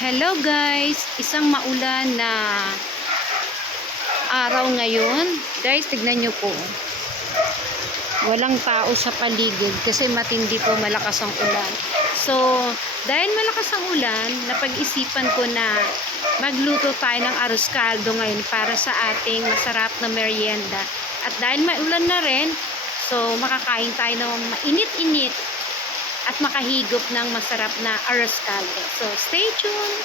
Hello guys, isang maulan na araw ngayon. Guys, tignan nyo po. Walang tao sa paligid kasi matindi po, malakas ang ulan. So, dahil malakas ang ulan, napag-isipan ko na magluto tayo ng arroz caldo ngayon para sa ating masarap na merienda. At dahil may ulan na rin, so makakain tayo ng mainit-init at makahigop ng masarap na arroz caldo. So, stay tuned!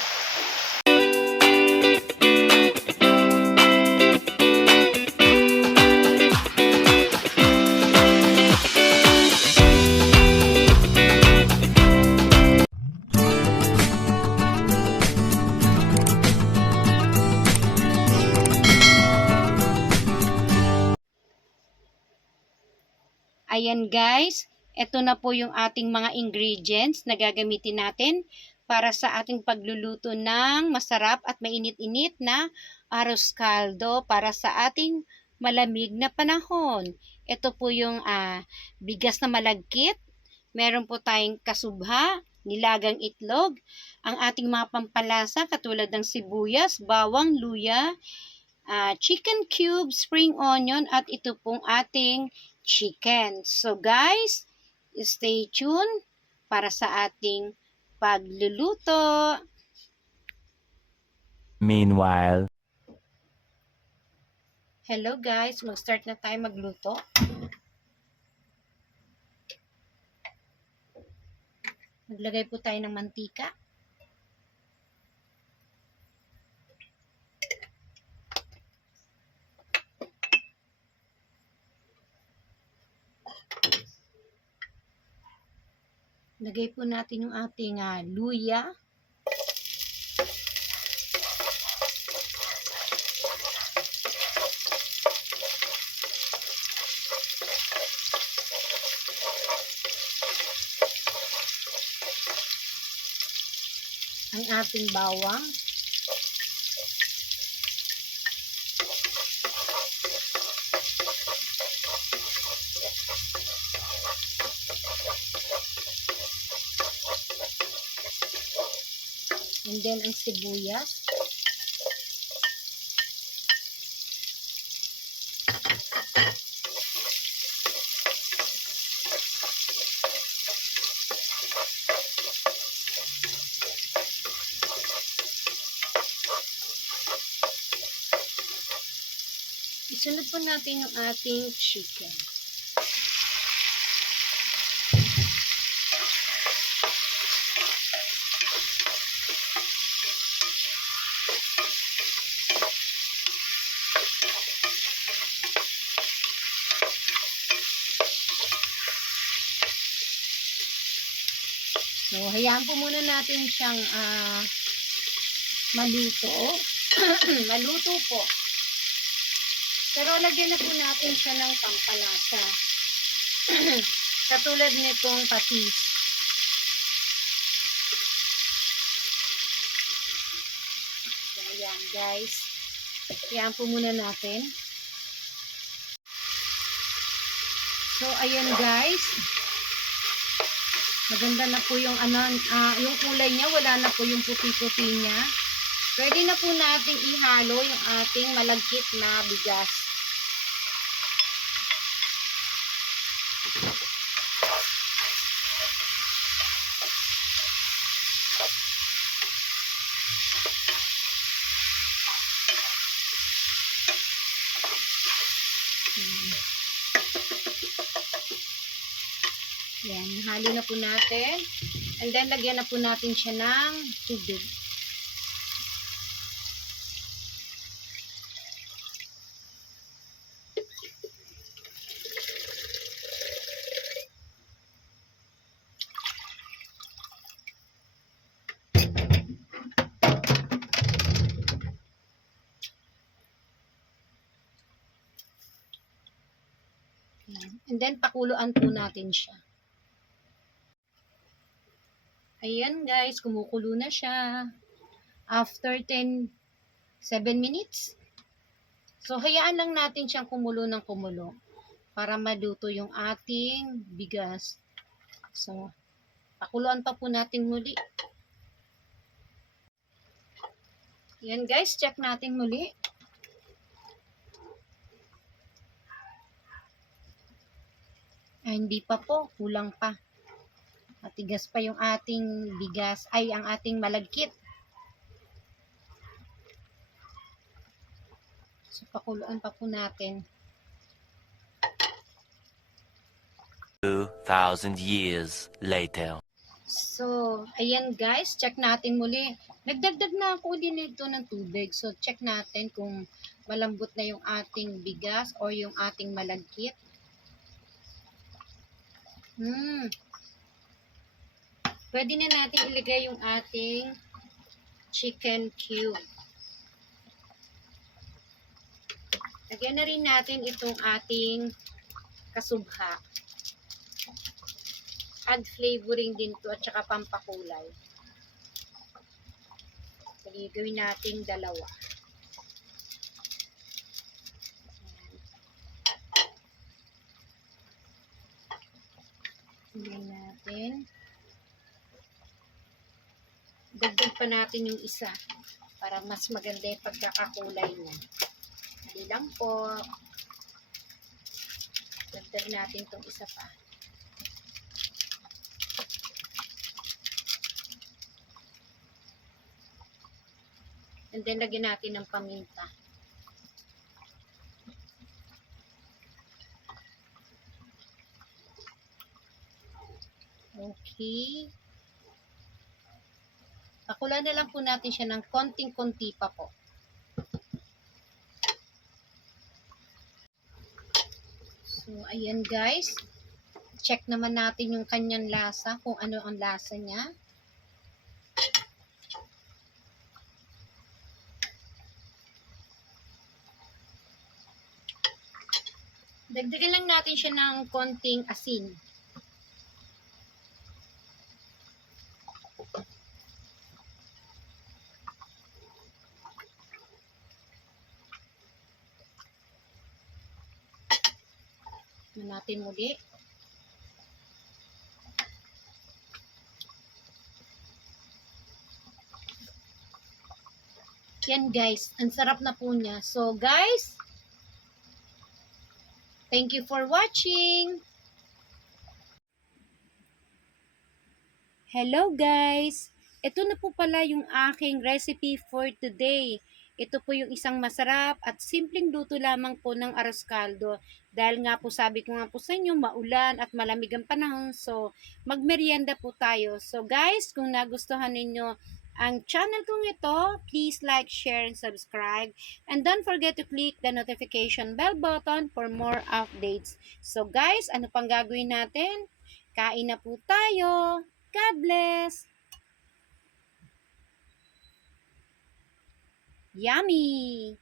Ayan guys, ito na po yung ating mga ingredients na gagamitin natin para sa ating pagluluto ng masarap at mainit-init na arroz caldo para sa ating malamig na panahon. Ito po yung bigas na malagkit, meron po tayong kasubha, nilagang itlog, ang ating mga pampalasa katulad ng sibuyas, bawang, luya, chicken cubes, spring onion, at ito pong ating chicken. So guys, stay tuned para sa ating pagluluto. Meanwhile, Hello guys, mag-start na tayo magluto. Maglagay po tayo ng mantika. Lagay po natin yung ating luya. Ang ating bawang. And then ang sibuyas. Isunod po natin yung ating chicken. So, hayaan po muna natin siyang maluto. Maluto po. Pero lagyan na po natin siya ng pampalasa. Katulad nitong patis. So, ayan guys. Hayaan po muna natin. So, ayan guys. Maganda na po yung yung kulay niya, wala na po yung puti-puti niya. Pwede na po nating ihalo yung ating malagkit na bigas. Yan, halo na po natin. And then, lagyan na po natin siya ng tubig. And then, pakuluan po natin siya. Ayan guys, kumukulo na siya. After 7 minutes. So, hayaan lang natin siyang kumulo ng kumulo para maluto yung ating bigas. So, pakuluan pa po natin muli. Yan guys, check natin muli. Ay, hindi pa po, kulang pa. Matigas pa yung ating bigas, ay ang ating malagkit. So, pakuluan pa po natin. 2,000 years later. So, ayan guys, check natin muli. Nagdagdag na ako din nito ng tubig. So, check natin kung malambot na yung ating bigas o yung ating malagkit. Pwede na natin ilagay yung ating chicken cube. Lagyan na rin natin itong ating kasubha. Add flavoring din to at saka pampakulay. Sige, gawin natin dalawa. Tingnan natin. Dagdag pa natin yung isa para mas maganda yung pagkakakulay niya. Hindi lang po. Dagdag natin itong isa pa. And then, lagyan natin ng paminta. Okay. Pakulan na lang po natin siya ng konting-konti pa po. So, ayan guys. Check naman natin yung kanyang lasa, kung ano ang lasa niya. Dagdagan lang natin siya ng konting asin. Natin muli. Yan guys, ang sarap na po niya. So guys, thank you for watching. Hello guys! Ito na po pala yung aking recipe for today. Ito po yung isang masarap at simpleng luto lamang po ng arroz caldo. Dahil nga po sabi ko nga po sa inyo, maulan at malamig ang panahon. So, magmerienda po tayo. So guys, kung nagustuhan ninyo ang channel kong ito, please like, share, and subscribe. And don't forget to click the notification bell button for more updates. So guys, ano pang gagawin natin? Kain na po tayo! God bless! Yummy!